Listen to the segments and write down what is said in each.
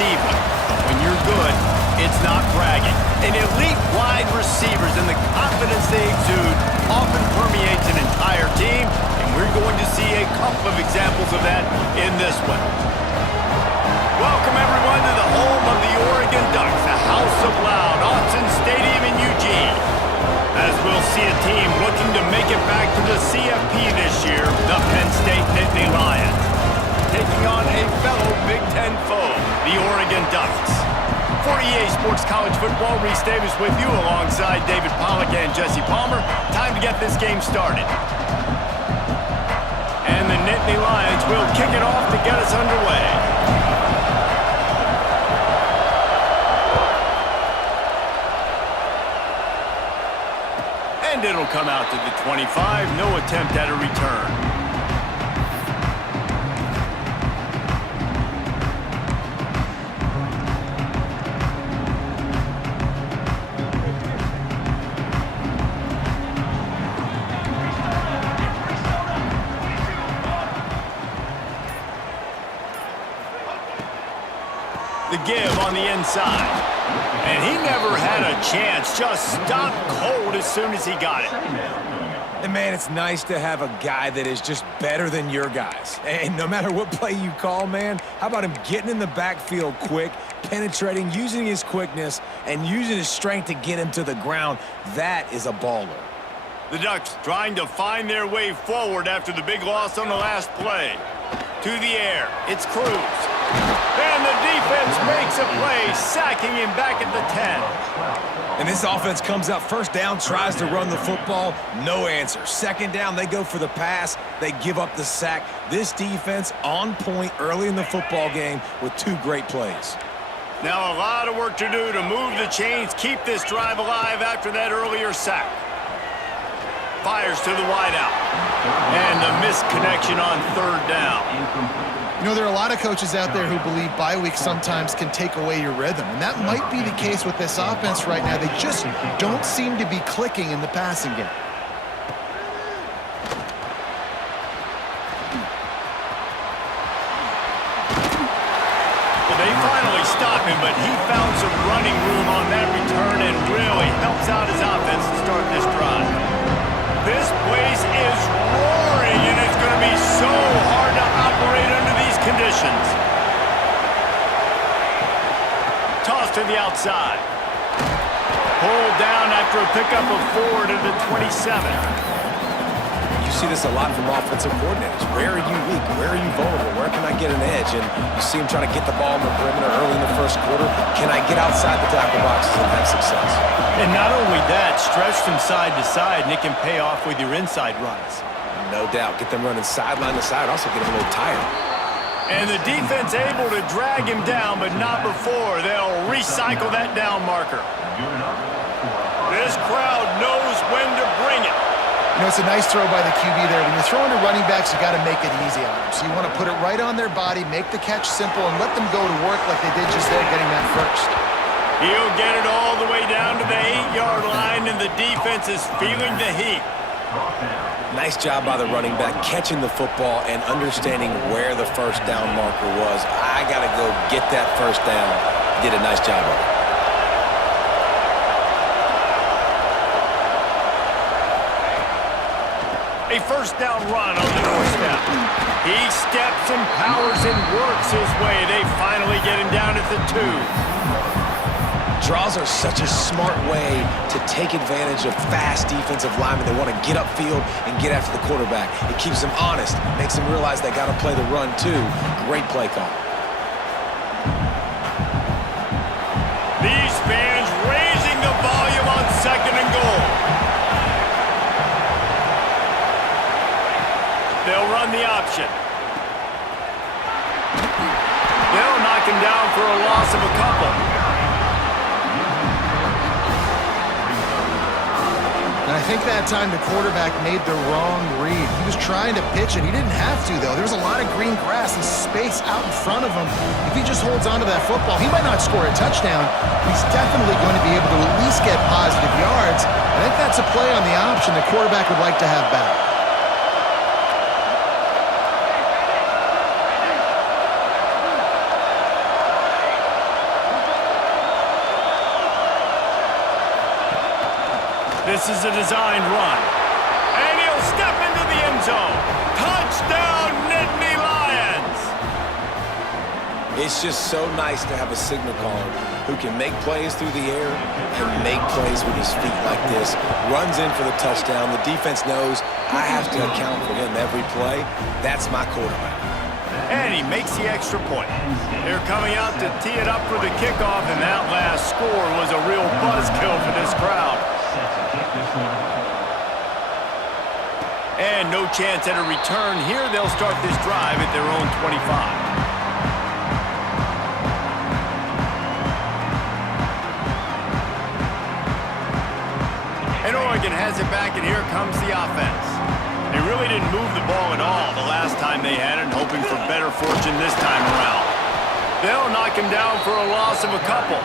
uneven. But when you're good, it's not bragging. And elite wide receivers and the confidence they exude often permeates an entire team, and we're going to see a couple of examples of that in this one. Welcome, everyone, to the home of the Oregon Ducks, the House of Loud, Autzen Stadium in Eugene. As we'll see a team looking to make it back to the CFP this year, the Penn State Nittany Lions, taking on a fellow Big Ten foe, the Oregon Ducks. For EA Sports College Football, Reese Davis with you alongside David Pollack and Jesse Palmer. Time to get this game started. And the Nittany Lions will kick it off to get us underway. And it'll come out to the 25. No attempt at a return. The give on the inside. And he never had a chance. Just stopped cold as soon as he got it. And, man, it's nice to have a guy that is just better than your guys. And no matter what play you call, man, how about him getting in the backfield quick, penetrating, using his quickness, and using his strength to get him to the ground? That is a baller. The Ducks trying to find their way forward after the big loss on the last play. To the air, it's Cruz. And the defense makes a play, sacking him back at the 10. And this offense comes out first down, tries to run the football, no answer. Second down, they go for the pass, they give up the sack. This defense on point early in the football game with two great plays. Now a lot of work to do to move the chains, keep this drive alive after that earlier sack. Fires to the wideout. And the missed connection on third down. You know, there are a lot of coaches out there who believe bye weeks sometimes can take away your rhythm, and that might be the case with this offense right now. They just don't seem to be clicking in the passing game. Well, they finally stop him, but he found some running room on that return and really helps out his offense to start this drive. This place is roaring, and it's going to be so hard to operate under these conditions. Toss to the outside. Pulled down after a pickup of 4 to the 27. You see this a lot from offensive coordinators. Where are you weak? Where are you vulnerable? Where can I get an edge? And you see him trying to get the ball in the perimeter early in the first quarter. Can I get outside the tackle boxes and have success? And not only that, stretch from side to side, and it can pay off with your inside runs. No doubt. Get them running sideline to side. Also get them a little tired. And the defense able to drag him down, but not before. They'll recycle that down marker. This crowd knows when to bring it. You know, it's a nice throw by the QB there. When you're throwing to running backs, you got to make it easy on them. So you want to put it right on their body, make the catch simple, and let them go to work like they did just there getting that first. He'll get it all the way down to the 8-yard line, and the defense is feeling the heat. Nice job by the running back, catching the football and understanding where the first down marker was. I got to go get that first down. Did a nice job of it. A first down run on the doorstep. He steps and powers and works his way. They finally get him down at the 2. Draws are such a smart way to take advantage of fast defensive linemen. They want to get upfield and get after the quarterback. It keeps them honest, makes them realize they got to play the run too. Great play call. These fans raising the volume on second and goal. They'll run the option. They'll knock him down for a loss of a couple. And I think that time the quarterback made the wrong read. He was trying to pitch it. He didn't have to, though. There was a lot of green grass and space out in front of him. If he just holds on to that football, he might not score a touchdown. He's definitely going to be able to at least get positive yards. I think that's a play on the option the quarterback would like to have back. This is a designed run. And he'll step into the end zone. Touchdown, Nittany Lions! It's just so nice to have a signal caller who can make plays through the air and make plays with his feet like this. Runs in for the touchdown. The defense knows I have to account for him every play. That's my quarterback. And he makes the extra point. They're coming out to tee it up for the kickoff, and that last score was a real buzzkill for this crowd. And no chance at a return here. They'll start this drive at their own 25. And Oregon has it back, and here comes the offense. They really didn't move the ball at all the last time they had it, hoping for better fortune this time around. They'll knock him down for a loss of a couple.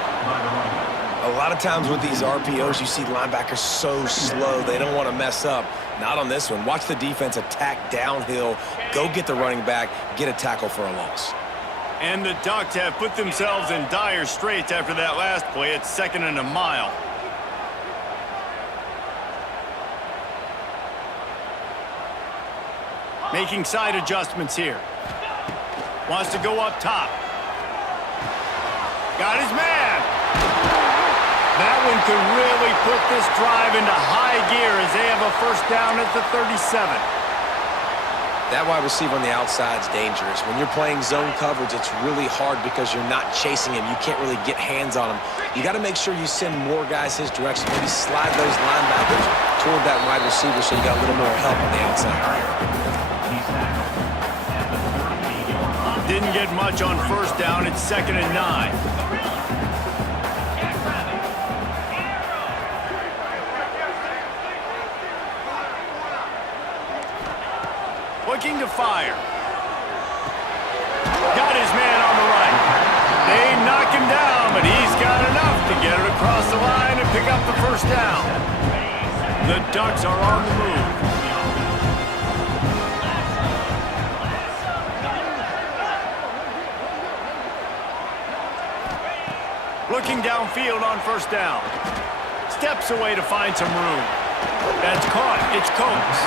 A lot of times with these RPOs, you see linebackers so slow, they don't want to mess up. Not on this one. Watch the defense attack downhill, go get the running back, get a tackle for a loss. And the Ducks have put themselves in dire straits after that last play. It's 2nd and a mile. Making side adjustments here. Wants to go up top. Got his man. That one could really put this drive into high gear as they have a first down at the 37. That wide receiver on the outside is dangerous. When you're playing zone coverage, it's really hard because you're not chasing him. You can't really get hands on him. You got to make sure you send more guys his direction. Maybe slide those linebackers toward that wide receiver so you got a little more help on the outside. Didn't get much on first down. It's 2nd and 9. Looking to fire. Got his man on the right. They knock him down, but he's got enough to get it across the line and pick up the first down. The Ducks are on the move. Looking downfield on first down. Steps away to find some room. That's caught. It's Coates.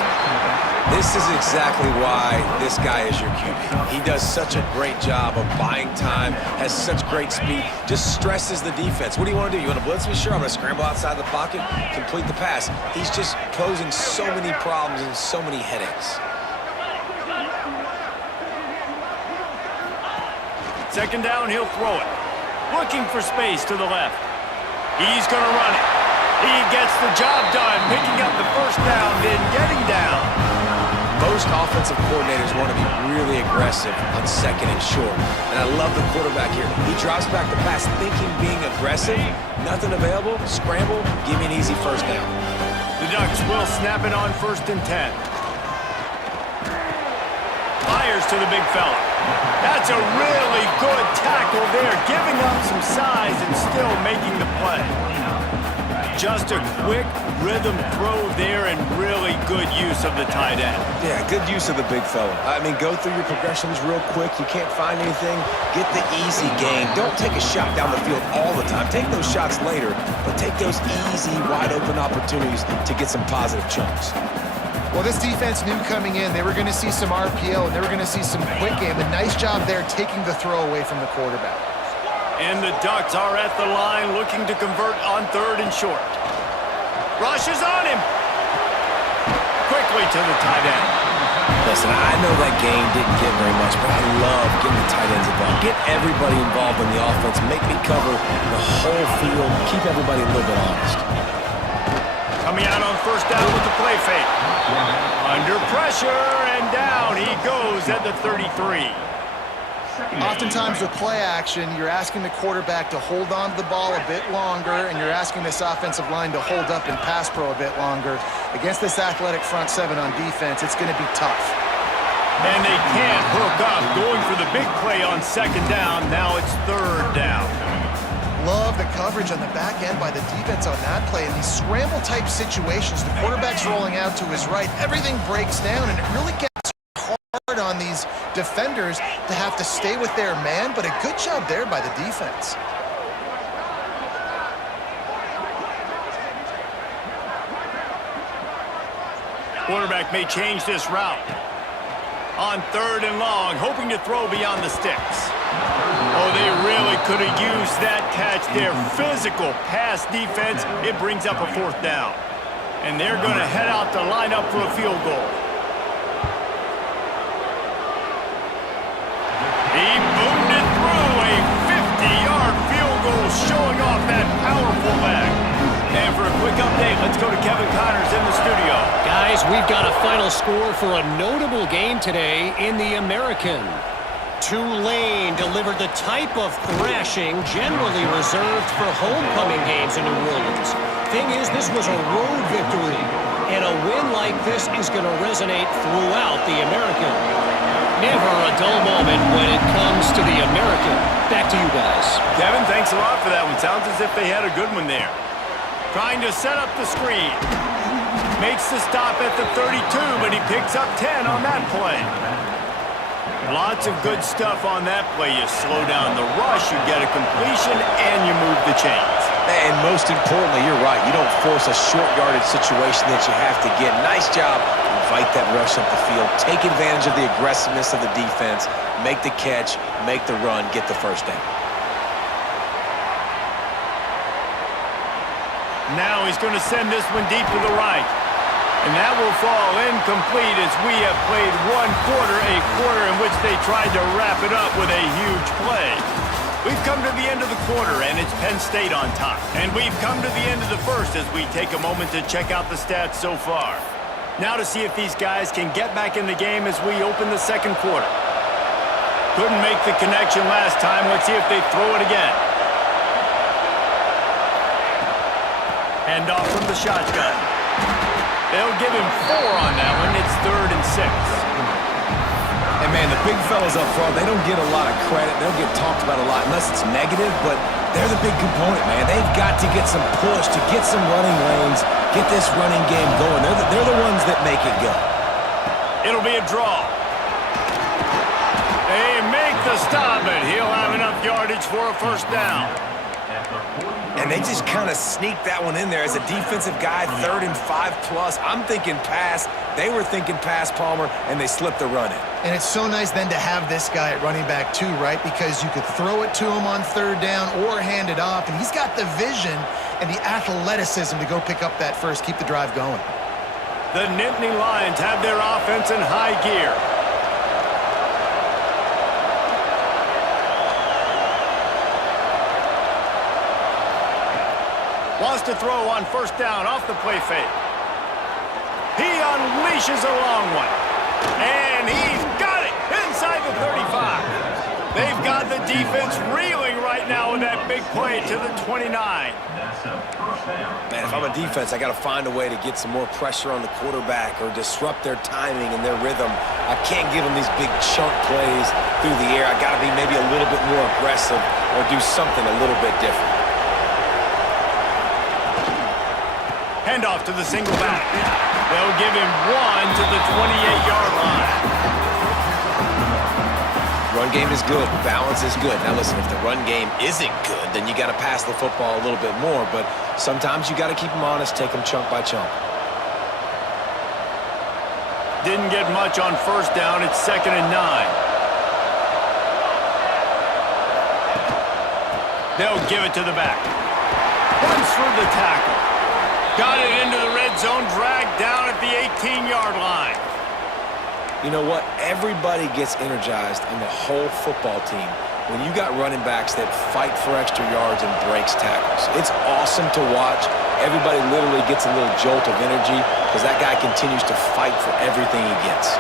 This is exactly why this guy is your QB. He does such a great job of buying time, has such great speed, just stresses the defense. What do you want to do? You want to blitz me? Sure, I'm going to scramble outside the pocket, complete the pass. He's just posing so many problems and so many headaches. 2nd down, he'll throw it. Looking for space to the left. He's going to run it. He gets the job done, picking up the first down, then getting down. Most offensive coordinators want to be really aggressive on 2nd and short. And I love the quarterback here. He drops back the pass thinking being aggressive. Nothing available, scramble, give me an easy first down. The Ducks will snap it on 1st and 10. Fires to the big fella. That's a really good tackle there, giving up some size and still making the play. Just a quick rhythm throw there and really good use of the tight end. Yeah, good use of the big fella. I mean, go through your progressions real quick. You can't find anything, get the easy gain. Don't take a shot down the field all the time. Take those shots later, but take those easy, wide-open opportunities to get some positive chunks. Well, this defense knew coming in they were going to see some RPO and they were going to see some quick game. A nice job there taking the throw away from the quarterback. And the Ducks are at the line looking to convert on 3rd and short. Rushes on him. Quickly to the tight end. Listen, I know that game didn't get very much, but I love getting the tight ends involved. Get everybody involved in the offense. Make me cover the whole field. Keep everybody a little bit honest. Coming out on first down with the play fake. Under pressure, and down he goes at the 33. Oftentimes with play action, you're asking the quarterback to hold on to the ball a bit longer, and you're asking this offensive line to hold up in pass pro a bit longer. Against this athletic front seven on defense, it's going to be tough. And they can't hook up, going for the big play on 2nd down. Now it's 3rd down. Love the coverage on the back end by the defense on that play. In these scramble-type situations, the quarterback's rolling out to his right. Everything breaks down, and it really gets hard on these defenders to have to stay with their man, but a good job there by the defense. Quarterback may change this route. On 3rd and long, hoping to throw beyond the sticks. Oh, they really could have used that catch there. Physical pass defense. It brings up a 4th down. And they're going to head out to line up for a field goal. He boomed it through. A 50-yard field goal showing off that powerful leg. And for a quick update, let's go to Kevin Connors in the studio. Guys, we've got a final score for a notable game today in the American. Tulane delivered the type of thrashing generally reserved for homecoming games in New Orleans. Thing is, this was a road victory, and a win like this is going to resonate throughout the American. Never a dull moment when it comes to the American. Back to you guys. Kevin, thanks a lot for that one. Sounds as if they had a good one there. Trying to set up the screen. Makes the stop at the 32, but he picks up 10 on that play. Lots of good stuff on that play. You slow down the rush, you get a completion, and you move the chains. And most importantly, you're right. You don't force a short yardage situation that you have to get. Nice job. Invite that rush up the field. Take advantage of the aggressiveness of the defense. Make the catch, make the run, get the first down. Now he's going to send this one deep to the right. And that will fall incomplete as we have played one quarter, a quarter in which they tried to wrap it up with a huge play. We've come to the end of the quarter, and it's Penn State on top. And we've come to the end of the first as we take a moment to check out the stats so far. Now to see if these guys can get back in the game as we open the second quarter. Couldn't make the connection last time. Let's see if they throw it again. Hand off from the shotgun. They'll give him 4 on that one. It's 3rd and 6. And, man, the big fellas up front, they don't get a lot of credit. They don't get talked about a lot unless it's negative, but they're the big component, man. They've got to get some push, to get some running lanes, get this running game going. They're the ones that make it go. It'll be a draw. They make the stop, and he'll have enough yardage for a first down. And they just kind of sneaked that one in there as a defensive guy, 3rd and 5+. I'm thinking pass. They were thinking pass, Palmer, and they slipped the run in. And it's so nice then to have this guy at running back too, right? Because you could throw it to him on 3rd down or hand it off, and he's got the vision and the athleticism to go pick up that first, keep the drive going. The Nittany Lions have their offense in high gear. Wants to throw on first down off the play fake. He unleashes a long one. And he's got it inside the 35. They've got the defense reeling right now with that big play to the 29. Man, if I'm a defense, I got to find a way to get some more pressure on the quarterback or disrupt their timing and their rhythm. I can't give them these big chunk plays through the air. I got to be maybe a little bit more aggressive or do something a little bit different. Handoff to the single back. They'll give him 1 to the 28-yard line. Run game is good. Balance is good. Now listen, if the run game isn't good, then you got to pass the football a little bit more. But sometimes you got to keep them honest, take them chunk by chunk. Didn't get much on first down. It's 2nd and 9. They'll give it to the back. Runs through the tackle. Got it into the red zone, dragged down at the 18-yard line. You know what? Everybody gets energized on the whole football team when you got running backs that fight for extra yards and breaks tackles. It's awesome to watch. Everybody literally gets a little jolt of energy because that guy continues to fight for everything he gets.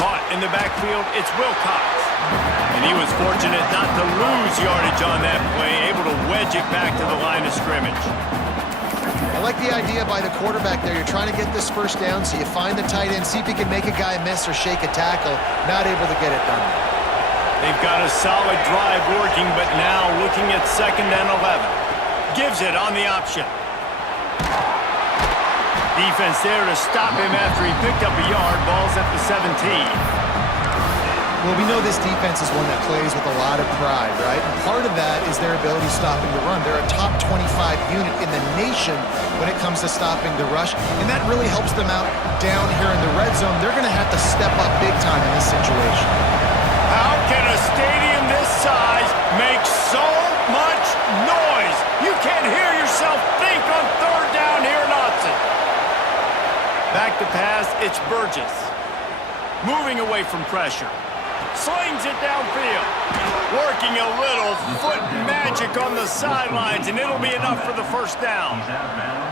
Caught in the backfield, it's Wilcox. And he was fortunate not to lose yardage on that play, able to wedge it back to the line of scrimmage. I like the idea by the quarterback there. You're trying to get this first down, so you find the tight end, see if he can make a guy miss or shake a tackle. Not able to get it done. They've got a solid drive working, but now looking at 2nd and 11. Gives it on the option. Defense there to stop him after he picked up a yard. Ball's at the 17. Well, we know this defense is one that plays with a lot of pride, right? And part of that is their ability stopping the run. They're a top 25 unit in the nation when it comes to stopping the rush, and that really helps them out down here in the red zone. They're going to have to step up big time in this situation. How can a stadium this size make so much noise? You can't hear yourself think on third down here in Austin. Back to pass, it's Burgess. Moving away from pressure. Slings it downfield. Working a little foot magic on the sidelines, and it'll be enough for the first down.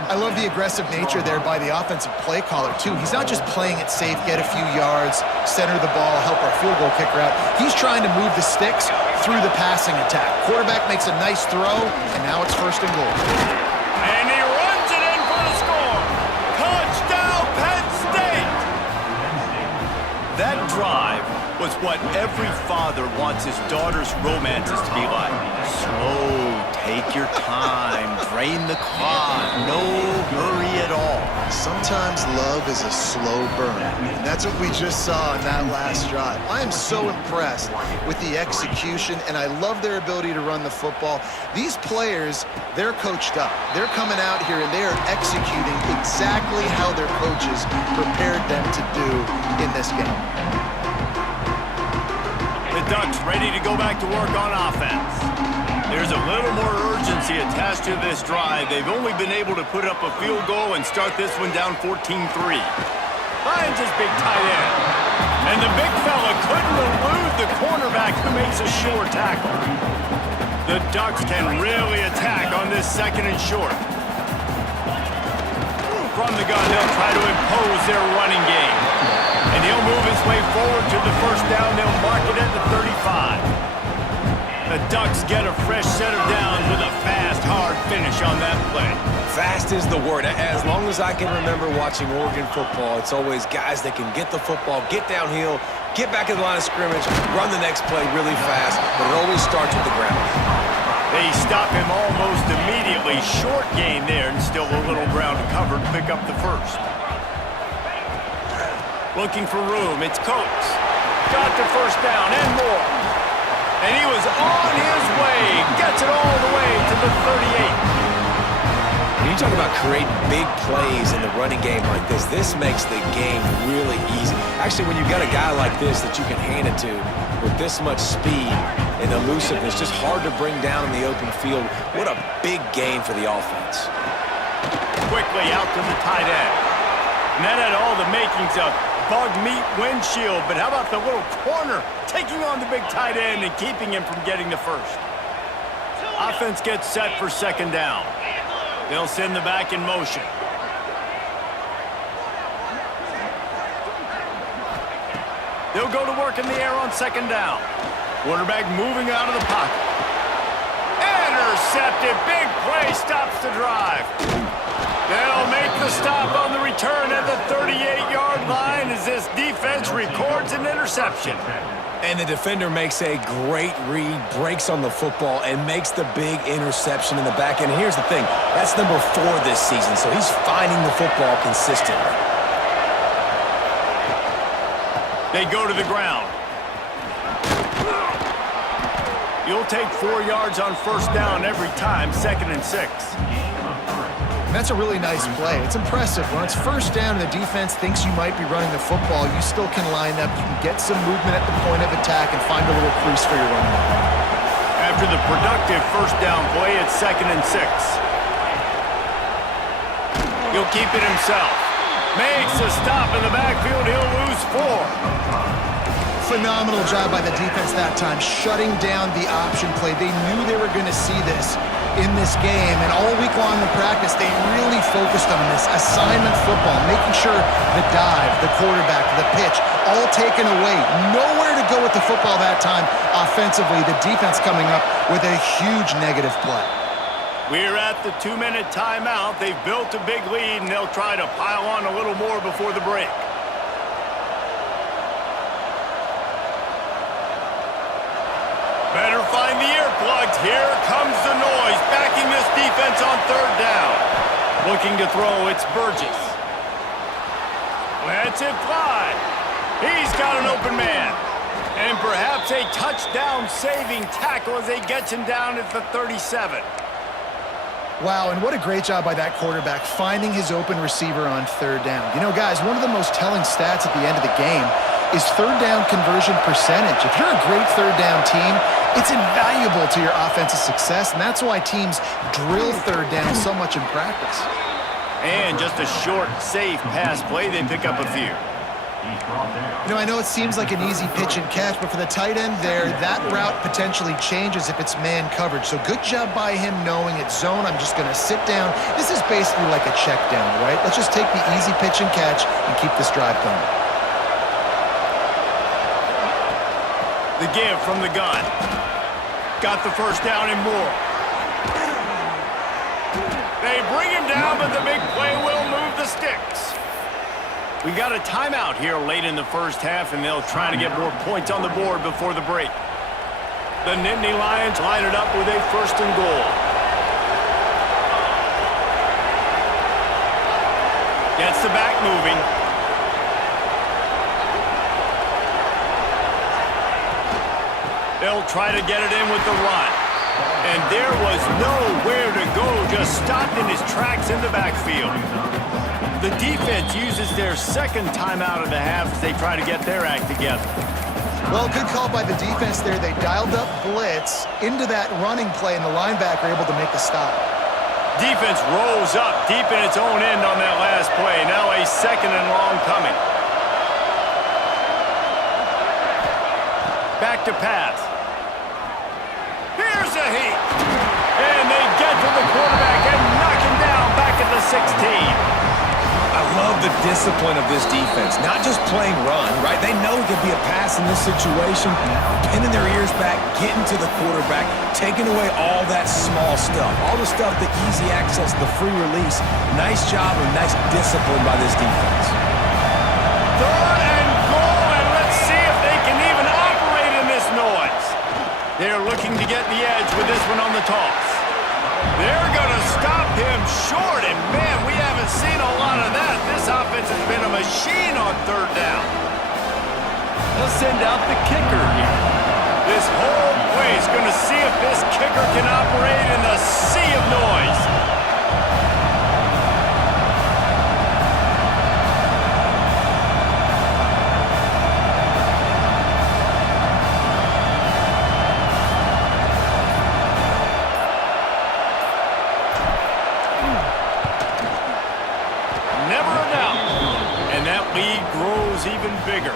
I love the aggressive nature there by the offensive play caller, too. He's not just playing it safe, get a few yards, center the ball, help our field goal kicker out. He's trying to move the sticks through the passing attack. Quarterback makes a nice throw, and now it's 1st and goal. And he runs it in for the score. Touchdown, Penn State! That drive was what every father wants his daughter's romances to be like. Slow, take your time, drain the clock, no hurry at all. Sometimes love is a slow burn, and that's what we just saw in that last drive. I am so impressed with the execution, and I love their ability to run the football. These players, they're coached up. They're coming out here, and they are executing exactly how their coaches prepared them to do in this game. The Ducks ready to go back to work on offense. There's a little more urgency attached to this drive. They've only been able to put up a field goal and start this one down 14-3. Finds his big tight end. And the big fella couldn't elude the cornerback who makes a sure tackle. The Ducks can really attack on this 2nd and short. From the gun, they'll try to impose their running game. And he'll move his way forward to the 1st down. They'll mark it at the 35. The Ducks get a fresh set of downs with a fast, hard finish on that play. Fast is the word. As long as I can remember watching Oregon football, it's always guys that can get the football, get downhill, get back in the line of scrimmage, run the next play really fast, but it always starts with the ground. They stop him almost immediately. Short gain there, and still a little ground covered to pick up the 1st. Looking for room, it's Coates. Got the 1st down and more. And he was on his way. Gets it all the way to the 38. When you talk about creating big plays in the running game like this makes the game really easy. Actually, when you've got a guy like this that you can hand it to with this much speed and elusiveness, just hard to bring down in the open field. What a big gain for the offense. Quickly out to the tight end. And that had all the makings of bug meat windshield, but how about the little corner taking on the big tight end and keeping him from getting the 1st? Offense gets set for 2nd down. They'll send the back in motion. They'll go to work in the air on 2nd down. Quarterback moving out of the pocket. Intercepted. Big play stops the drive. They'll make the stop on the return at the 38-yard line as this defense records an interception. And the defender makes a great read, breaks on the football, and makes the big interception in the back end. Here's the thing, that's number 4 this season, so he's finding the football consistently. They go to the ground. You'll take 4 yards on 1st down every time, 2nd and 6. That's a really nice play. It's impressive. When it's 1st down and the defense thinks you might be running the football, you still can line up. You can get some movement at the point of attack and find a little crease for your running back. After the productive 1st down play, it's 2nd and 6. He'll keep it himself. Makes a stop in the backfield. He'll lose 4. Phenomenal job by the defense that time, shutting down the option play. They knew they were going to see this in this game, and all week long in practice, they really focused on this assignment football, making sure the dive, the quarterback, the pitch, all taken away. Nowhere to go with the football that time offensively. The defense coming up with a huge negative play. We're at the 2-minute timeout. They've built a big lead, and they'll try to pile on a little more before the break. Better find the earplugs. Here comes the noise, backing this defense on 3rd down. Looking to throw, it's Burgess. Lets it fly. He's got an open man. And perhaps a touchdown-saving tackle as they get him down at the 37. Wow, and what a great job by that quarterback finding his open receiver on third down. You know, guys, one of the most telling stats at the end of the game is third down conversion percentage. If you're a great third down team, it's invaluable to your offensive success, and that's why teams drill third down so much in practice. And just a short, safe pass play, they pick up a few. You know, I know it seems like an easy pitch and catch, but for the tight end there, that route potentially changes if it's man coverage. So good job by him knowing it's zone. I'm just going to sit down. This is basically like a check down, right? Let's just take the easy pitch and catch and keep this drive going. The give from the gun. Got the first down and more. They bring him down, but the big play will move the sticks. We got a timeout here late in the first half, and they'll try to get more points on the board before the break. The Nittany Lions line it up with a first and goal. Gets the back moving. They'll try to get it in with the run. And there was nowhere to go, just stopped in his tracks in the backfield. The defense uses their second timeout of the half as they try to get their act together. Well, good call by the defense there. They dialed up blitz into that running play, and the linebacker able to make the stop. Defense rolls up deep in its own end on that last play. Now a second and long coming. Back to pass. Here's a heat. And they get to the quarterback and knock him down back at the 16. I love the discipline of this defense. Not just playing run, right? They know it could be a pass in this situation. Pinning their ears back, getting to the quarterback, taking away all that small stuff. All the stuff, the easy access, the free release. Nice job and nice discipline by this defense. Third and goal, and let's see if they can even operate in this noise. They're looking to get the edge with this one on the toss. They're going to stop him short, and man, we haven't seen a lot of that. This offense has been a machine on third down. They'll send out the kicker here. This whole place going to see if this kicker can operate in the sea of noise. Even bigger.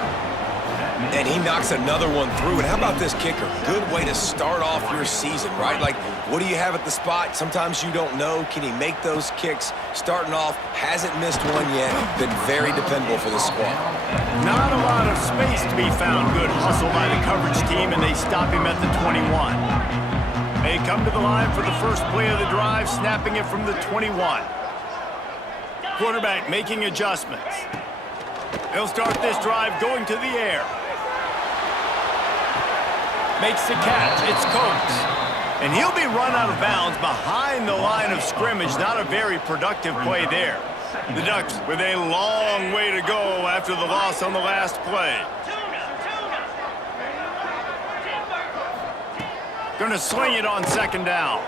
And he knocks another one through. And how about this kicker? Good way to start off your season, right? Like, what do you have at the spot? Sometimes you don't know. Can he make those kicks? Starting off, hasn't missed one yet. Been very dependable for the squad. Not a lot of space to be found. Good hustle by the coverage team, and they stop him at the 21. They come to the line for the first play of the drive, snapping it from the 21. Quarterback making adjustments. They'll start this drive going to the air. Makes the catch. It's Coates. And he'll be run out of bounds behind the line of scrimmage. Not a very productive play there. The Ducks with a long way to go after the loss on the last play. Going to sling it on second down.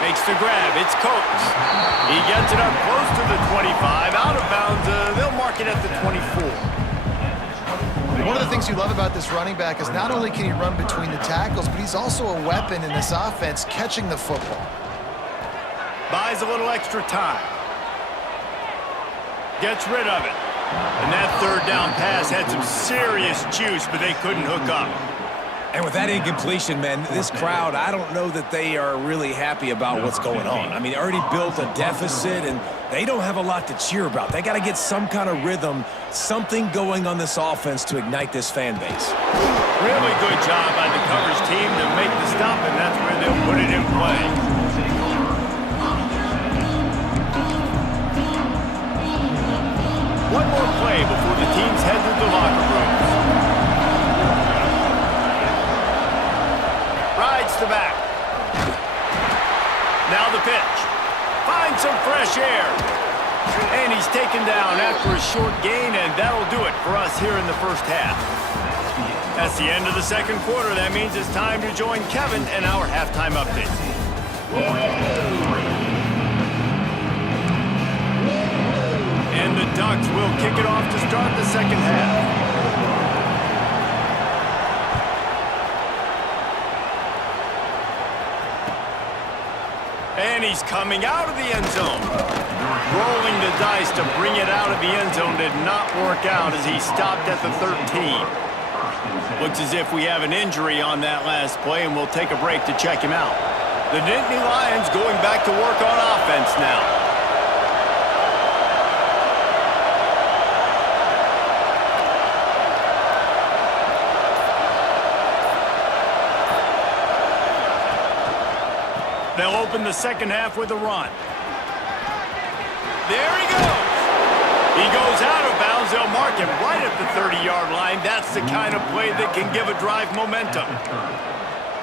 Makes the grab. It's Coates. He gets it up close to the 25. Out of bounds. They'll mark it at the 24. One of the things you love about this running back is not only can he run between the tackles, but he's also a weapon in this offense catching the football. Buys a little extra time. Gets rid of it. And that third down pass had some serious juice, but they couldn't hook up. And with that incompletion, man, this crowd, I don't know that they are really happy about what's going on. I mean, they already built a deficit, and they don't have a lot to cheer about. They got to get some kind of rhythm, something going on this offense to ignite this fan base. Really good job by the coverage team to make the stop, and that's where they'll put it in play. One more play before the teams head to the locker rooms. Rides the back. Now the pitch. Finds some fresh air. And he's taken down after a short gain, and that'll do it for us here in the first half. That's the end of the second quarter. That means it's time to join Kevin and our halftime update. And the Ducks will kick it off to start the second half. And he's coming out of the end zone. Rolling the dice to bring it out of the end zone did not work out as he stopped at the 13. Looks as if we have an injury on that last play, and we'll take a break to check him out. The Nittany Lions going back to work on offense now. They'll open the second half with a run. There he goes. He goes out of bounds. They'll mark him right at the 30-yard line. That's the kind of play that can give a drive momentum.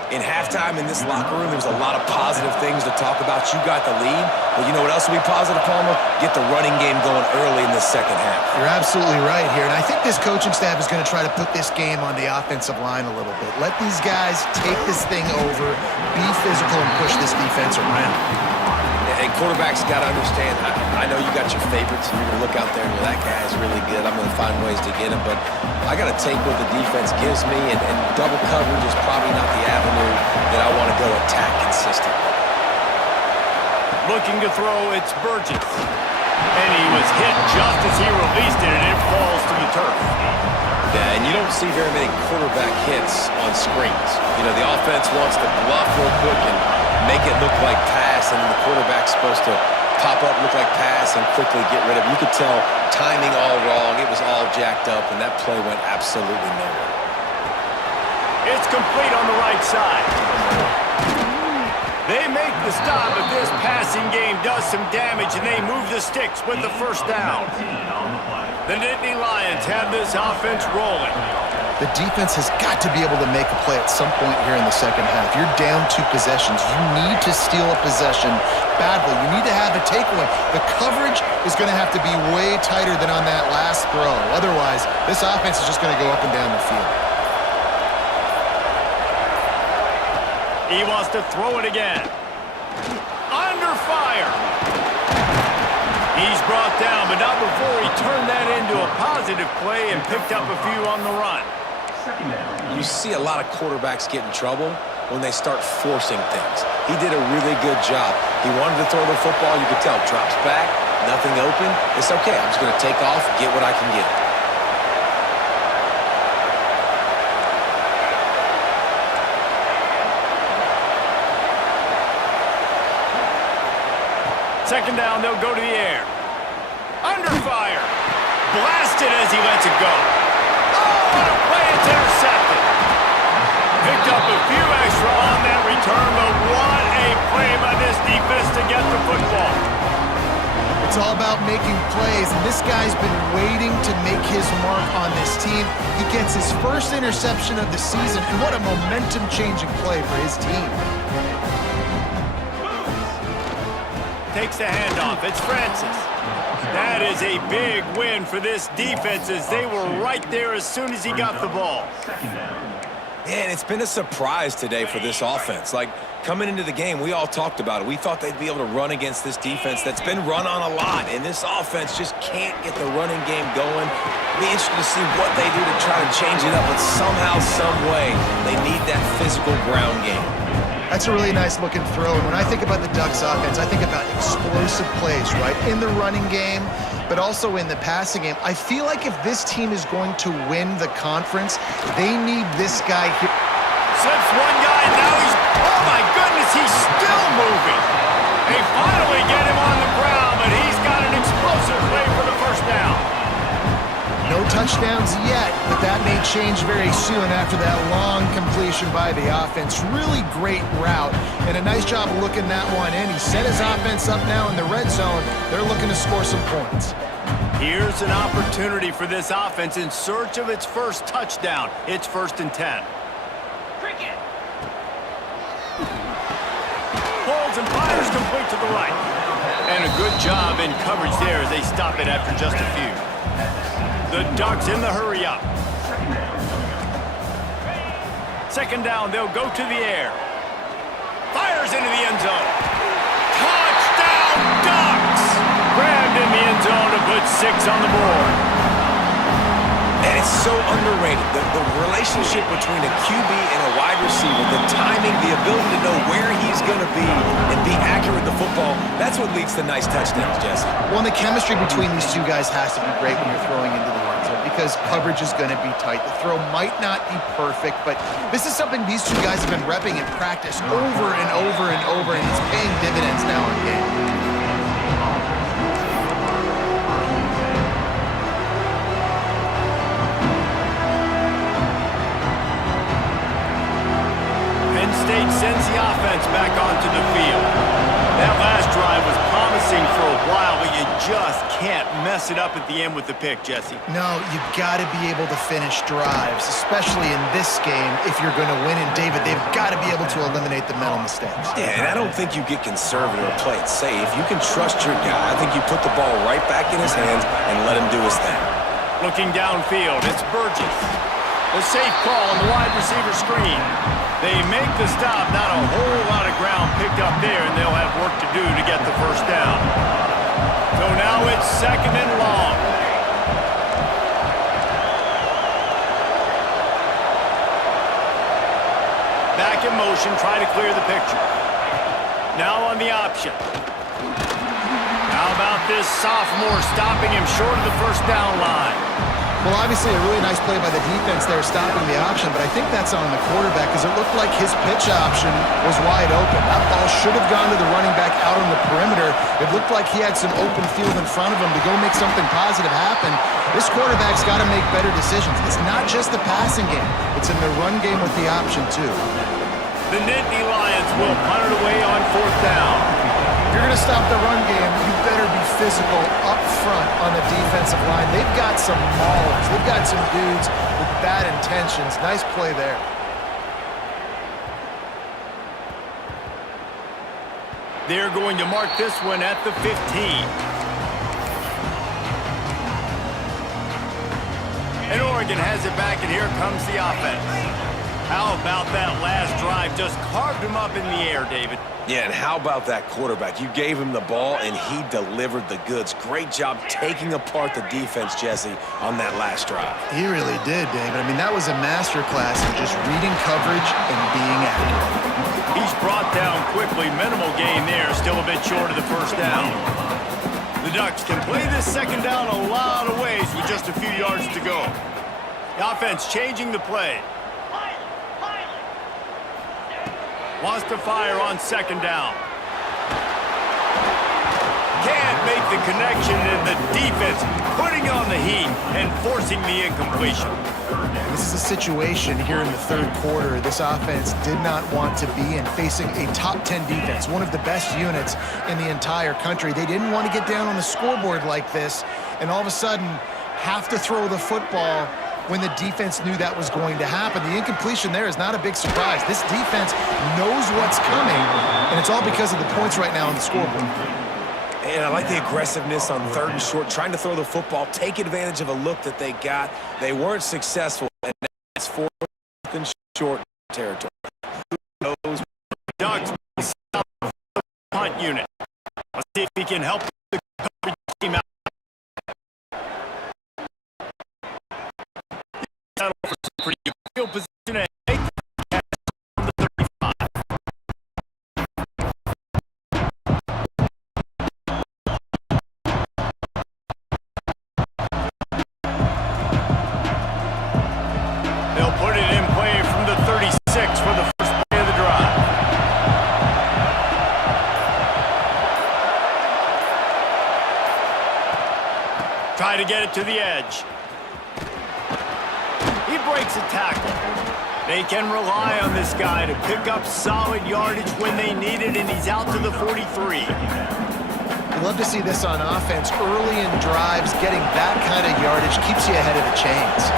In halftime in this locker room, there was a lot of positive things to talk about. You got the lead, but you know what else will be positive, Palmer? Get the running game going early in the second half. You're absolutely right here, and I think this coaching staff is going to try to put this game on the offensive line a little bit. Let these guys take this thing over, be physical, and push this defense around. And quarterbacks got to understand, I know you got your favorites, and you're going to look out there and that guy's really good. I'm going to find ways to get him, but I got to take what the defense gives me, and double coverage is probably not the avenue that I want to go attack consistently. Looking to throw, it's Burgess. And he was hit just as he released it, and it falls to the turf. Yeah, and you don't see very many quarterback hits on screens. You know, the offense wants to bluff real quick and make it look like pass, and the quarterback's supposed to pop up, look like pass, and quickly get rid of it. You could tell timing all wrong. It was all jacked up, and that play went absolutely nowhere. It's complete on the right side. They make the stop, but this passing game does some damage, and they move the sticks with the first down. The Nittany Lions have this offense rolling. The defense has got to be able to make a play at some point here in the second half. You're down 2 possessions. You need to steal a possession badly. You need to have a takeaway. The coverage is going to have to be way tighter than on that last throw. Otherwise, this offense is just going to go up and down the field. He wants to throw it again. Under fire. He's brought down, but not before he turned that into a positive play and picked up a few on the run. You see a lot of quarterbacks get in trouble when they start forcing things. He did a really good job. He wanted to throw the football. You could tell. Drops back, nothing open. It's okay. I'm just going to take off, get what I can get. Second down, they'll go to the air. Under fire. Blasted as he lets it go. Oh, what a play. It's intercepted. Picked up a few extra on that return, but what a play by this defense to get the football. It's all about making plays, and this guy's been waiting to make his mark on this team. He gets his first interception of the season, and what a momentum-changing play for his team. Takes the handoff. It's Francis. That is a big win for this defense as they were right there as soon as he got the ball. And it's been a surprise today for this offense. Like, coming into the game, we all talked about it. We thought they'd be able to run against this defense that's been run on a lot, and this offense just can't get the running game going. Be interested to see what they do to try to change it up, but somehow, some way, they need that physical ground game. That's a really nice-looking throw, and when I think about the Ducks offense, I think about explosive plays, right? In the running game, but also in the passing game. I feel like if this team is going to win the conference, they need this guy here. Slips one guy, now he's, oh my goodness, he's still moving. They finally get him on the ground, but he's got an explosive play for the first down. No touchdowns yet, but that may change very soon after that long completion by the offense. Really great route, and a nice job looking that one in. He set his offense up now in the red zone. They're looking to score some points. Here's an opportunity for this offense in search of its first touchdown. It's 1st and 10. Holds and fires complete to the right. And a good job in coverage there as they stop it after just a few. The Ducks in the hurry up. Second down, they'll go to the air. Fires into the end zone. Touchdown, Ducks! Grabbed in the end zone to put 6 on the board. And it's so underrated. The relationship between a QB and a wide receiver, the timing, the ability to know where he's going to be and be accurate with the football, that's what leads to nice touchdowns, Jesse. Well, and the chemistry between these two guys has to be great when you're throwing into the end zone because coverage is going to be tight. The throw might not be perfect, but this is something these two guys have been repping in practice over and over and over, and it's paying dividends now in game. State sends the offense back onto the field. That last drive was promising for a while, but you just can't mess it up at the end with the pick, Jesse. No, you've got to be able to finish drives, especially in this game if you're going to win. And, David, they've got to be able to eliminate the mental mistakes. Yeah, and I don't think you get conservative or play it safe. You can trust your guy. I think you put the ball right back in his hands and let him do his thing. Looking downfield, it's Burgess. The safe call on the wide receiver screen. They make the stop, not a whole lot of ground picked up there, and they'll have work to do to get the first down. So now it's second and long. Back in motion, try to clear the picture. Now on the option. How about this sophomore stopping him short of the first down line? Well, obviously a really nice play by the defense there stopping the option, but I think that's on the quarterback because it looked like his pitch option was wide open. That ball should have gone to the running back out on the perimeter. It looked like he had some open field in front of him to go make something positive happen. This quarterback's got to make better decisions. It's not just the passing game. It's in the run game with the option, too. The Nittany Lions will punt it away on fourth down. If you're going to stop the run game, you better be physical up front on the defensive line. They've got some maulers. They've got some dudes with bad intentions. Nice play there. They're going to mark this one at the 15. And Oregon has it back, and here comes the offense. How about that last drive? Just carved him up in the air, David. Yeah, and how about that quarterback? You gave him the ball, and he delivered the goods. Great job taking apart the defense, Jesse, on that last drive. He really did, David. I mean, that was a masterclass in just reading coverage and being accurate. He's brought down quickly. Minimal gain there. Still a bit short of the first down. The Ducks can play this second down a lot of ways with just a few yards to go. The offense changing the play. Wants to fire on second down. Can't make the connection, and the defense putting on the heat and forcing the incompletion. This is a situation here in the third quarter this offense did not want to be in, facing a top 10 defense, one of the best units in the entire country. They didn't want to get down on the scoreboard like this and all of a sudden have to throw the football when the defense knew that was going to happen. The incompletion there is not a big surprise. This defense knows what's coming, and it's all because of the points right now on the scoreboard. And I like the aggressiveness on third and short, trying to throw the football, take advantage of a look that they got. They weren't successful, and that's fourth and short territory. Who knows? Doug's punt unit. Let's see if he can help the coverage team out. For you, field position and make the catch on the 35. They'll put it in play from the 36 for the first play of the drive. Try to get it to the edge. He breaks a tackle. They can rely on this guy to pick up solid yardage when they need it, and he's out to the 43. You love to see this on offense. Early in drives, getting that kind of yardage keeps you ahead of the chains.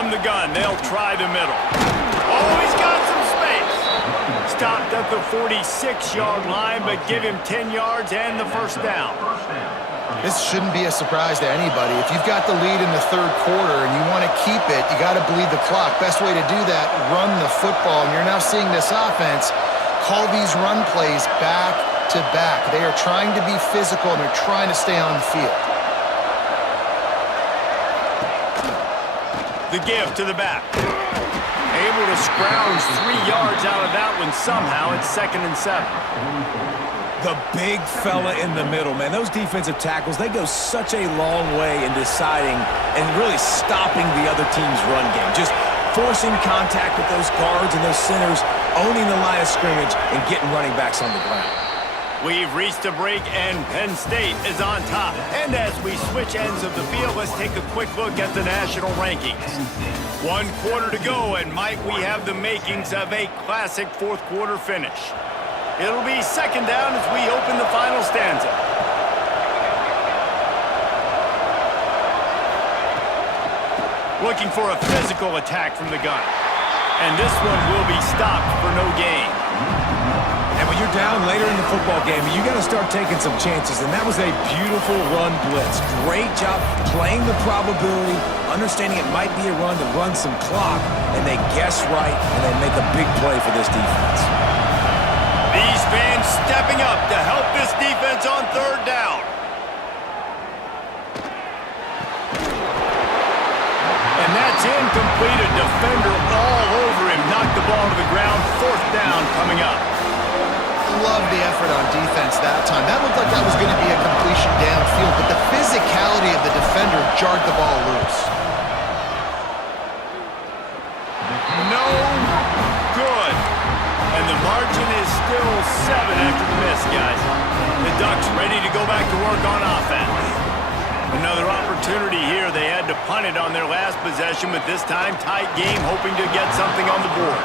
From the gun, they'll try the middle. Oh, he's got some space. Stopped at the 46-yard line, but give him 10 yards and the first down. This shouldn't be a surprise to anybody. If you've got the lead in the third quarter and you want to keep it, you got to bleed the clock. Best way to do that, run the football. And you're now seeing this offense call these run plays back to back. They are trying to be physical, and they're trying to stay on the field. The give to the back. Able to scrounge 3 yards out of that one somehow. It's 2nd and 7. The big fella in the middle, man. Those defensive tackles, they go such a long way in deciding and really stopping the other team's run game. Just forcing contact with those guards and those centers, owning the line of scrimmage, and getting running backs on the ground. We've reached a break, and Penn State is on top. And as we switch ends of the field, let's take a quick look at the national rankings. 1 quarter to go, and might we have the makings of a classic fourth quarter finish. It'll be 2nd down as we open the final stanza. Looking for a physical attack from the gun. And this one will be stopped for no gain. And when you're down later in the football game, you got to start taking some chances, and that was a beautiful run blitz. Great job playing the probability, understanding it might be a run to run some clock, and they guess right, and they make a big play for this defense. These fans stepping up to help this defense on 3rd down. And that's incomplete. A defender all over him. Knocked the ball to the ground. 4th down coming up. Love the effort on defense that time. That looked like that was going to be a completion downfield, but the physicality of the defender jarred the ball loose. No good. And the margin is still 7 after the miss, guys. The Ducks ready to go back to work on offense. Another opportunity here. They had to punt it on their last possession, but this time tight game, hoping to get something on the board.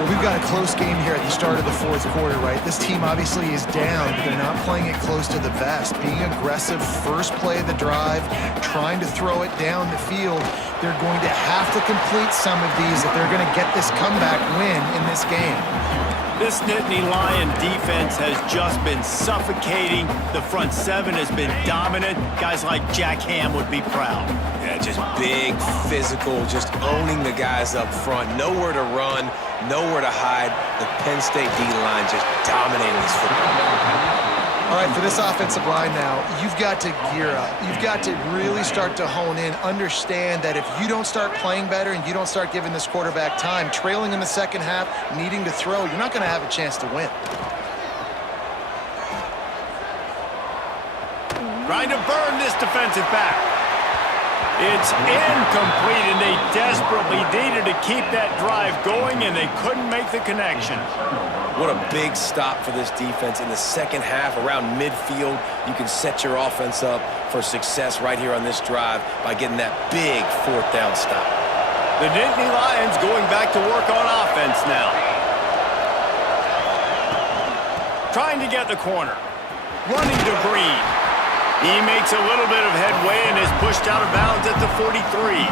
Well, we've got a close game here at the start of the fourth quarter, right? This team obviously is down, but they're not playing it close to the vest. Being aggressive, first play of the drive, trying to throw it down the field. They're going to have to complete some of these if they're going to get this comeback win in this game. This Nittany Lion defense has just been suffocating. The front 7 has been dominant. Guys like Jack Ham would be proud. Yeah, just big, physical, just owning the guys up front. Nowhere to run, nowhere to hide. The Penn State D-line just dominating this football. All right, for this offensive line now, you've got to gear up. You've got to really start to hone in, understand that if you don't start playing better and you don't start giving this quarterback time, trailing in the second half, needing to throw, you're not going to have a chance to win. Trying to burn this defensive back. It's incomplete, and they desperately needed to keep that drive going, and they couldn't make the connection. What a big stop for this defense in the second half. Around midfield, you can set your offense up for success right here on this drive by getting that big 4th down stop. The Nittany Lions going back to work on offense now. Trying to get the corner. Running to Green. He makes a little bit of headway and is pushed out of bounds at the 43.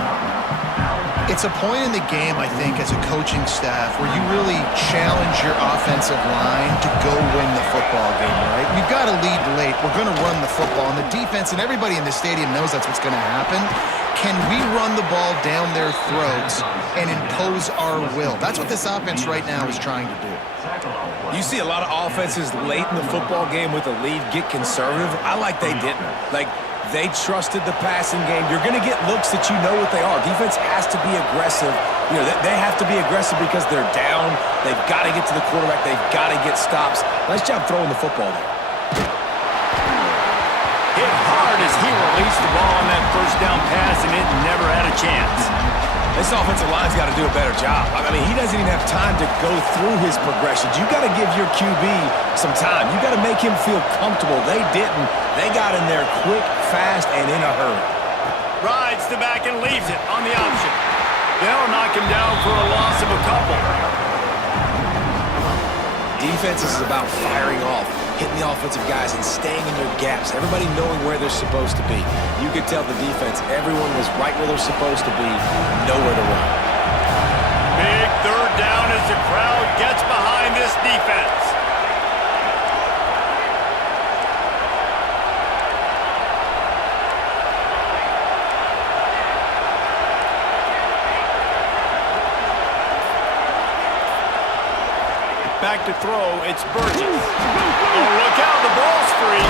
It's a point in the game, I think, as a coaching staff where you really challenge your offensive line to go win the football game, right? We've got to lead late. We're going to run the football. And the defense and everybody in the stadium knows that's what's going to happen. Can we run the ball down their throats and impose our will? That's what this offense right now is trying to do. You see a lot of offenses late in the football game with a lead get conservative. I like they didn't. Like, they trusted the passing game. You're going to get looks that you know what they are. Defense has to be aggressive. You know, they have to be aggressive because they're down. They've got to get to the quarterback. They've got to get stops. Nice job throwing the football there. Hit hard as he released the ball on that first down pass, and it never had a chance. This offensive line's got to do a better job. I mean, he doesn't even have time to go through his progressions. You got to give your QB some time. You got to make him feel comfortable. They didn't. They got in there quick, fast, and in a hurry. Rides the back and leaves it on the option. They'll knock him down for a loss of a couple. Defense is about firing off. hitting the offensive guys and staying in your gaps, everybody knowing where they're supposed to be. You could tell the defense, everyone was right where they're supposed to be, nowhere to run. Big third down as the crowd gets behind this defense. Back to throw, it's Burgess. Oh, look out, the ball's free.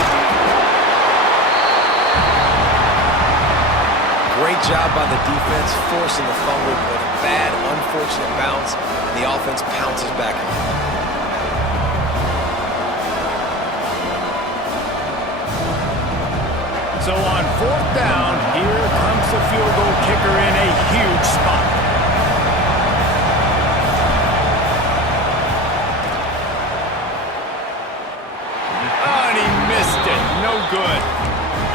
Great job by the defense, forcing the fumble, but a bad, unfortunate bounce, and the offense pounces back. So on fourth down, here comes the field goal kicker in a huge spot. No good.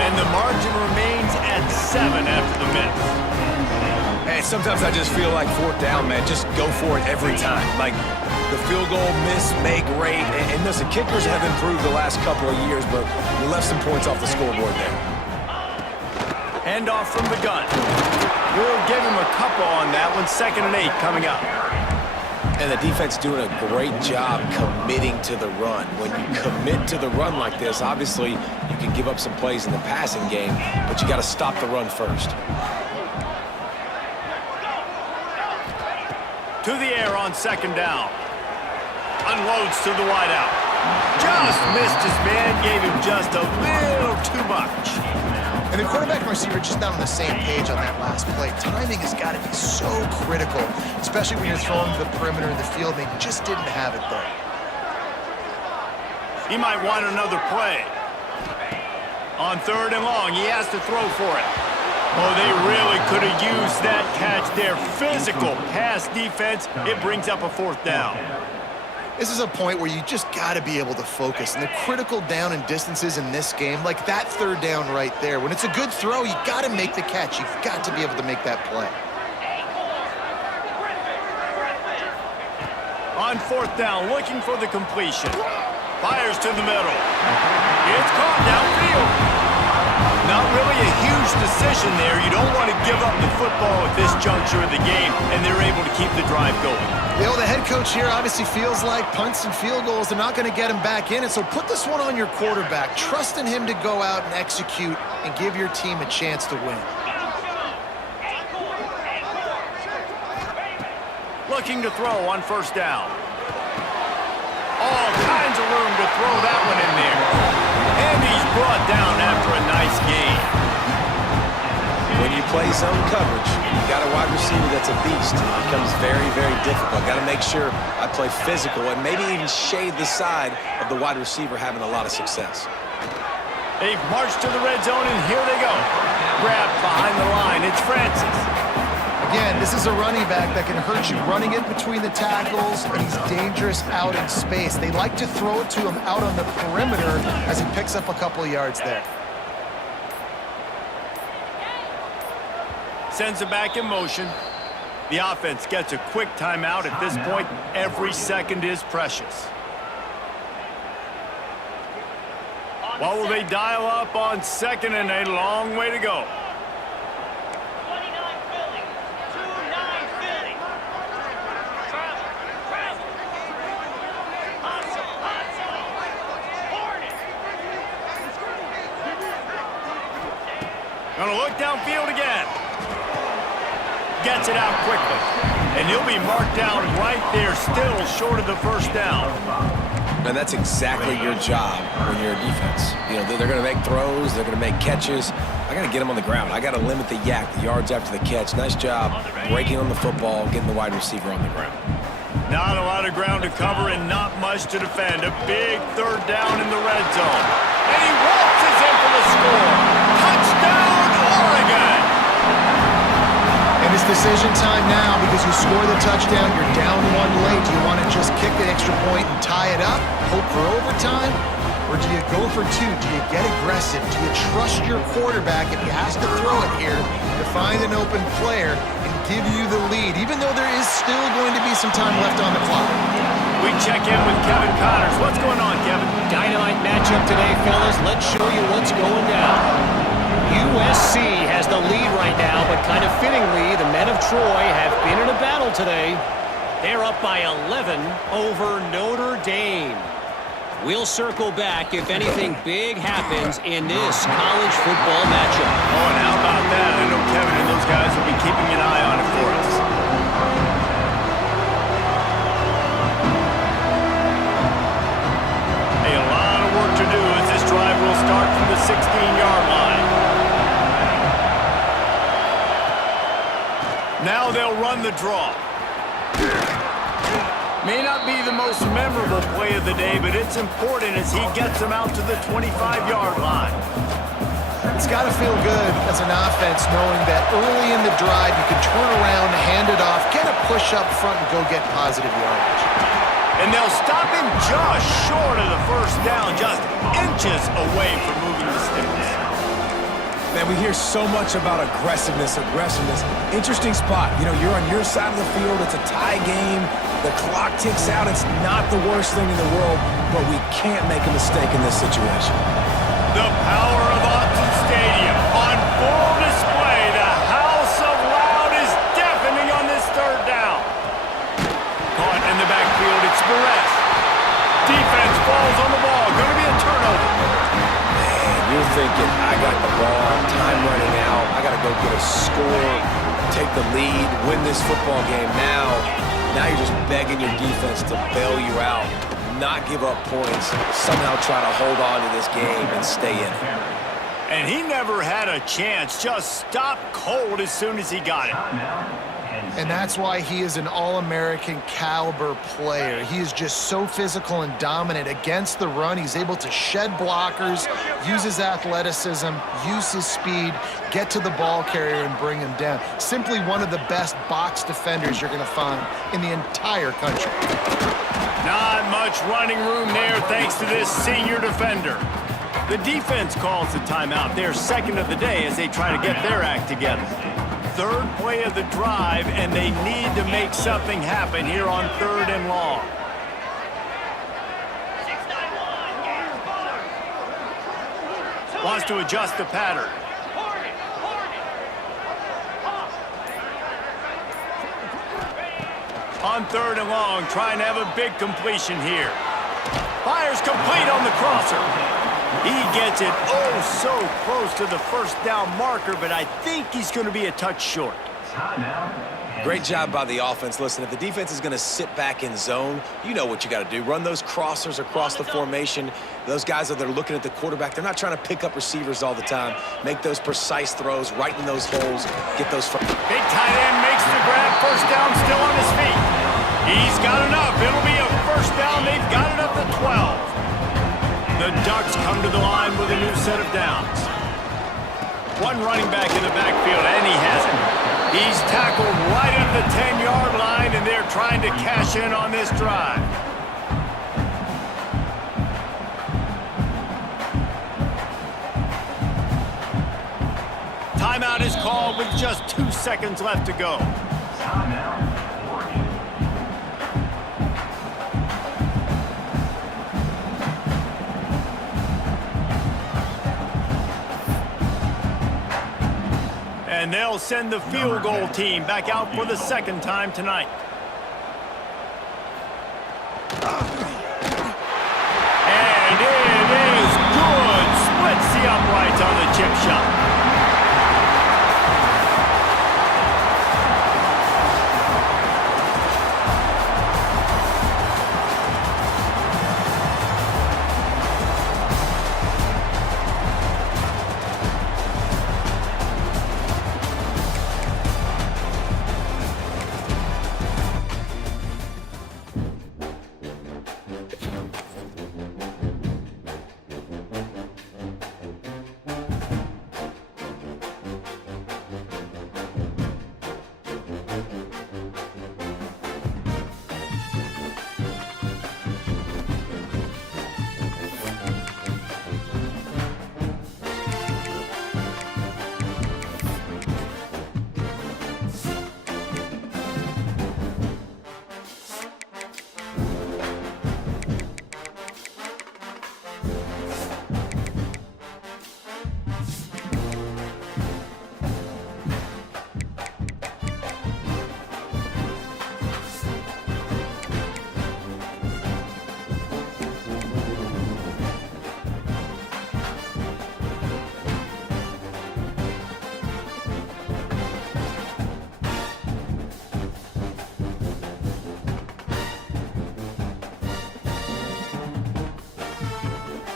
And the margin remains at 7 after the miss. Hey, sometimes I just feel like fourth down, man. Just go for it every time. Like, the field goal miss, make great. And listen, kickers have improved the last couple of years, but we left some points off the scoreboard there. Handoff from the gun. We'll give him a couple on that one. 2nd and 8 coming up. And the defense doing a great job committing to the run. When you commit to the run like this, obviously you can give up some plays in the passing game, but you got to stop the run first. To the air on 2nd down. Unloads to the wideout. Just missed his man, gave him just a little too much. And the quarterback and receiver just not on the same page on that last play. Timing has got to be so critical, especially when you're throwing to the perimeter of the field. They just didn't have it there. He might want another play. On 3rd and long, he has to throw for it. Oh, they really could have used that catch there. Physical pass defense. It brings up a 4th down. This is a point where you just got to be able to focus. And the critical down and distances in this game, like that 3rd down right there, when it's a good throw, you got to make the catch. You've got to be able to make that play. On 4th down, looking for the completion. Fires to the middle. It's caught downfield. Not really a huge decision there. You don't want to give up the football at this juncture of the game, and they're able to keep the drive going. You know, the head coach here obviously feels like punts and field goals are not going to get him back in, and so put this one on your quarterback. Trust in him to go out and execute and give your team a chance to win. Looking to throw on 1st down. All kinds of room to throw that one in there. And he's brought down after a nice gain. When you play zone coverage, you got a wide receiver that's a beast. It becomes very, very difficult. Got to make sure I play physical and maybe even shade the side of the wide receiver having a lot of success. They've marched to the red zone, and here they go. Grabbed behind the line. It's Francis. Again, this is a running back that can hurt you. Running it between the tackles, and he's dangerous out in space. They like to throw it to him out on the perimeter as he picks up a couple of yards there. Sends it back in motion. The offense gets a quick timeout at this point. Every second is precious. What will they dial up on 2nd and 8? Long way to go. Gonna look downfield again. Gets it out quickly. And he'll be marked down right there, still short of the 1st down. And that's exactly your job when you're a defense. You know, they're going to make throws, they're going to make catches. I got to get them on the ground. I got to limit the yak, the yards after the catch. Nice job breaking on the football, getting the wide receiver on the ground. Not a lot of ground to cover and not much to defend. A big 3rd down in the red zone. And he waltzes in for the score. Touchdown, Oregon! And it's decision time now because you score the touchdown, you're down 1 late. Do you want to just kick the extra point and tie it up, hope for overtime? Or do you go for 2? Do you get aggressive? Do you trust your quarterback if he has to throw it here to find an open player and give you the lead, even though there is still going to be some time left on the clock? We check in with Kevin Connors. What's going on, Kevin? Dynamite matchup today, fellas. Let's show you what's going down. USC has the lead right now, but kind of fittingly, the men of Troy have been in a battle today. They're up by 11 over Notre Dame. We'll circle back if anything big happens in this college football matchup. Oh, and how about that? I know Kevin and those guys will be keeping an eye on it for us. A lot of work to do as this drive will start from the 16-yard line. Now they'll run the draw. May not be the most memorable play of the day, but it's important as he gets them out to the 25-yard line. It's got to feel good as an offense knowing that early in the drive you can turn around, hand it off, get a push up front, and go get positive yardage. And they'll stop him just short of the first down, just inches away from moving the sticks. Man, we hear so much about aggressiveness. Interesting spot. You know, you're on your side of the field. It's a tie game. The clock ticks out. It's not the worst thing in the world, but we can't make a mistake in this situation. The power of Autzen Stadium on full display. The house of loud is deafening on this third down. Caught in the backfield, it's Perez. Defense falls on the ball. Going to be a turnover. You're thinking, I got the ball, time running out, I got to go get a score, take the lead, win this football game now. Now you're just begging your defense to bail you out, not give up points, somehow try to hold on to this game and stay in it. And he never had a chance, just stopped cold as soon as he got it. And that's why he is an All-American caliber player. He is just so physical and dominant against the run. He's able to shed blockers, use his athleticism, use his speed, get to the ball carrier and bring him down. Simply one of the best box defenders you're going to find in the entire country. Not much running room there thanks to this senior defender. The defense calls the timeout. They're second of the day as they try to get their act together. Third play of the drive, and they need to make something happen here on 3rd and long. Wants to adjust the pattern. On 3rd and long, trying to have a big completion here. Fires complete on the crosser. He gets it oh so close to the first down marker, but I think he's going to be a touch short. Great job by the offense. Listen, if the defense is going to sit back in zone, you know what you got to do. Run those crossers across the formation. Those guys that are looking at the quarterback, they're not trying to pick up receivers all the time. Make those precise throws, right in those holes, get those... Big tight end makes the grab, first down, still on his feet. He's got enough. It'll be a first down. They've got it up to 12. The Ducks come to the line with a new set of downs. One running back in the backfield, and he has it. He's tackled right at the 10-yard line, and they're trying to cash in on this drive. Timeout is called with just 2 seconds left to go. And they'll send the field goal team back out for the second time tonight. And it is good. Splits the uprights on the chip shot.